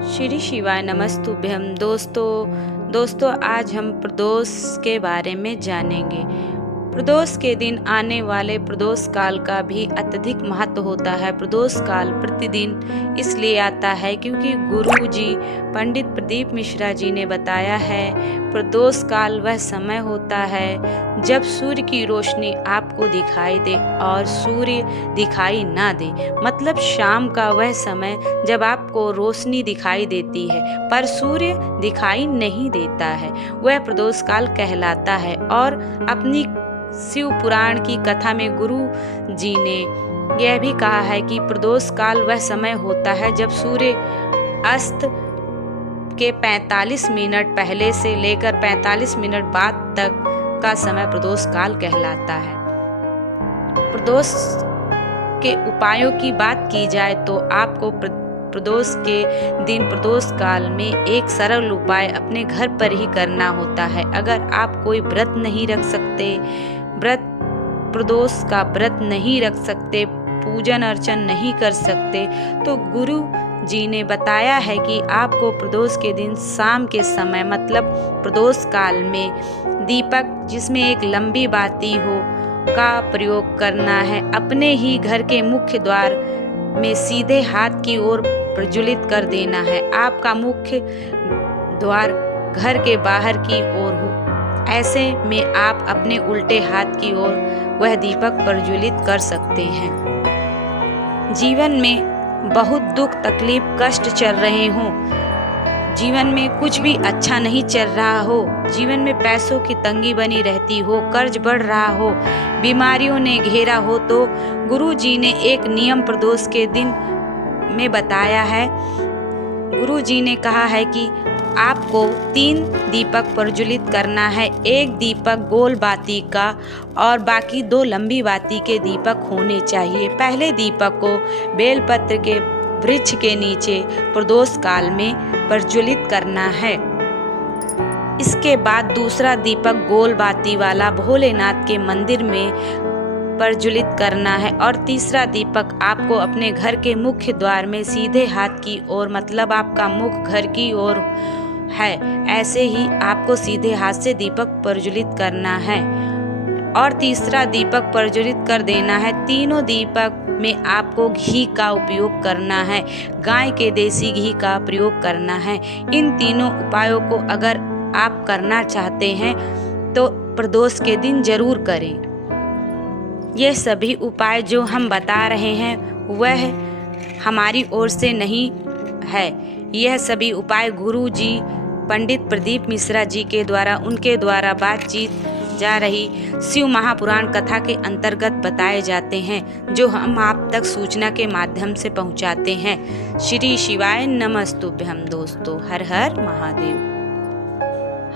श्री शिवाय नमस्तुभ्यम। दोस्तों आज हम प्रदोष के बारे में जानेंगे। प्रदोष के दिन आने वाले प्रदोष काल का भी अत्यधिक महत्व होता है। प्रदोष काल प्रतिदिन इसलिए आता है क्योंकि गुरु जी पंडित प्रदीप मिश्रा जी ने बताया है, प्रदोष काल वह समय होता है जब सूर्य की रोशनी आपको दिखाई दे और सूर्य दिखाई ना दे। मतलब शाम का वह समय जब आपको रोशनी दिखाई देती है पर सूर्य दिखाई नहीं देता है, वह प्रदोष काल कहलाता है। और अपनी शिव पुराण की कथा में गुरु जी ने यह भी कहा है कि प्रदोष काल वह समय होता है जब सूर्य अस्त के 45 मिनट पहले से लेकर 45 मिनट बाद तक का समय प्रदोष काल कहलाता है। प्रदोष के उपायों की बात की जाए तो आपको प्रदोष के दिन प्रदोष काल में एक सरल उपाय अपने घर पर ही करना होता है। अगर आप कोई व्रत नहीं रख सकते, प्रदोष का व्रत नहीं रख सकते, पूजन अर्चन नहीं कर सकते, तो गुरु जी ने बताया है कि आपको प्रदोष के दिन शाम के समय मतलब प्रदोष काल में दीपक जिसमें एक लंबी बाती हो का प्रयोग करना है। अपने ही घर के मुख्य द्वार में सीधे हाथ की ओर प्रज्वलित कर देना है। आपका मुख्य द्वार घर के बाहर की ओर हो, ऐसे में आप अपने उल्टे हाथ की ओर वह दीपक प्रज्वलित कर सकते हैं। जीवन में बहुत दुख तकलीफ कष्ट चल रहे हों, जीवन में कुछ भी अच्छा नहीं चल रहा हो, जीवन में पैसों की तंगी बनी रहती हो, कर्ज बढ़ रहा हो, बीमारियों ने घेरा हो, तो गुरु जी ने एक नियम प्रदोष के दिन में बताया है। गुरु जी ने कहा है कि आपको 3 दीपक प्रज्वलित करना है। एक दीपक गोल बाती का और बाकी 2 लंबी बाती के दीपक होने चाहिए। पहले दीपक को बेलपत्र के वृक्ष के नीचे प्रदोष काल में प्रज्वलित करना है। इसके बाद दूसरा दीपक गोल बाती वाला भोलेनाथ के मंदिर में प्रज्वलित करना है और तीसरा दीपक आपको अपने घर के मुख्य द्वार में सीधे हाथ की ओर, मतलब आपका मुख घर की ओर है, ऐसे ही आपको सीधे हाथ से दीपक प्रज्वलित करना है और तीसरा दीपक प्रज्वलित कर देना है। तीनों दीपक में आपको घी का उपयोग करना है, गाय के देसी घी का प्रयोग करना है। इन तीनों उपायों को अगर आप करना चाहते हैं तो प्रदोष के दिन जरूर करें। ये सभी उपाय जो हम बता रहे हैं वह हमारी ओर से नहीं है, यह सभी उपाय गुरु जी पंडित प्रदीप मिश्रा जी के द्वारा उनके द्वारा बातचीत जा रही शिव महापुराण कथा के अंतर्गत बताए जाते हैं, जो हम आप तक सूचना के माध्यम से पहुंचाते हैं। श्री शिवाय नमस्तुभ्यम। दोस्तों, हर हर महादेव।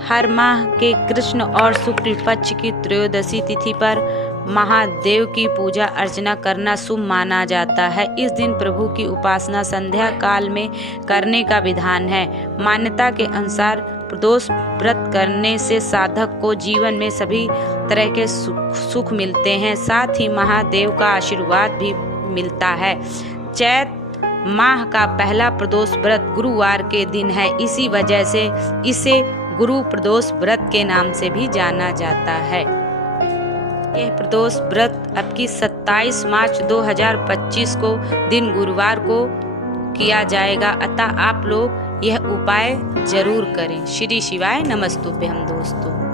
हर माह के कृष्ण और शुक्ल पक्ष की त्रयोदशी तिथि पर महादेव की पूजा अर्चना करना शुभ माना जाता है। इस दिन प्रभु की उपासना संध्या काल में करने का विधान है। मान्यता के अनुसार प्रदोष व्रत करने से साधक को जीवन में सभी तरह के सुख मिलते हैं, साथ ही महादेव का आशीर्वाद भी मिलता है। चैत माह का पहला प्रदोष व्रत गुरुवार के दिन है, इसी वजह से इसे गुरु प्रदोष व्रत के नाम से भी जाना जाता है। यह प्रदोष व्रत अब की 27 मार्च 2025 को दिन गुरुवार को किया जाएगा, अतः आप लोग यह उपाय जरूर करें। श्री शिवाय नमस्तुभ्यम। दोस्तों।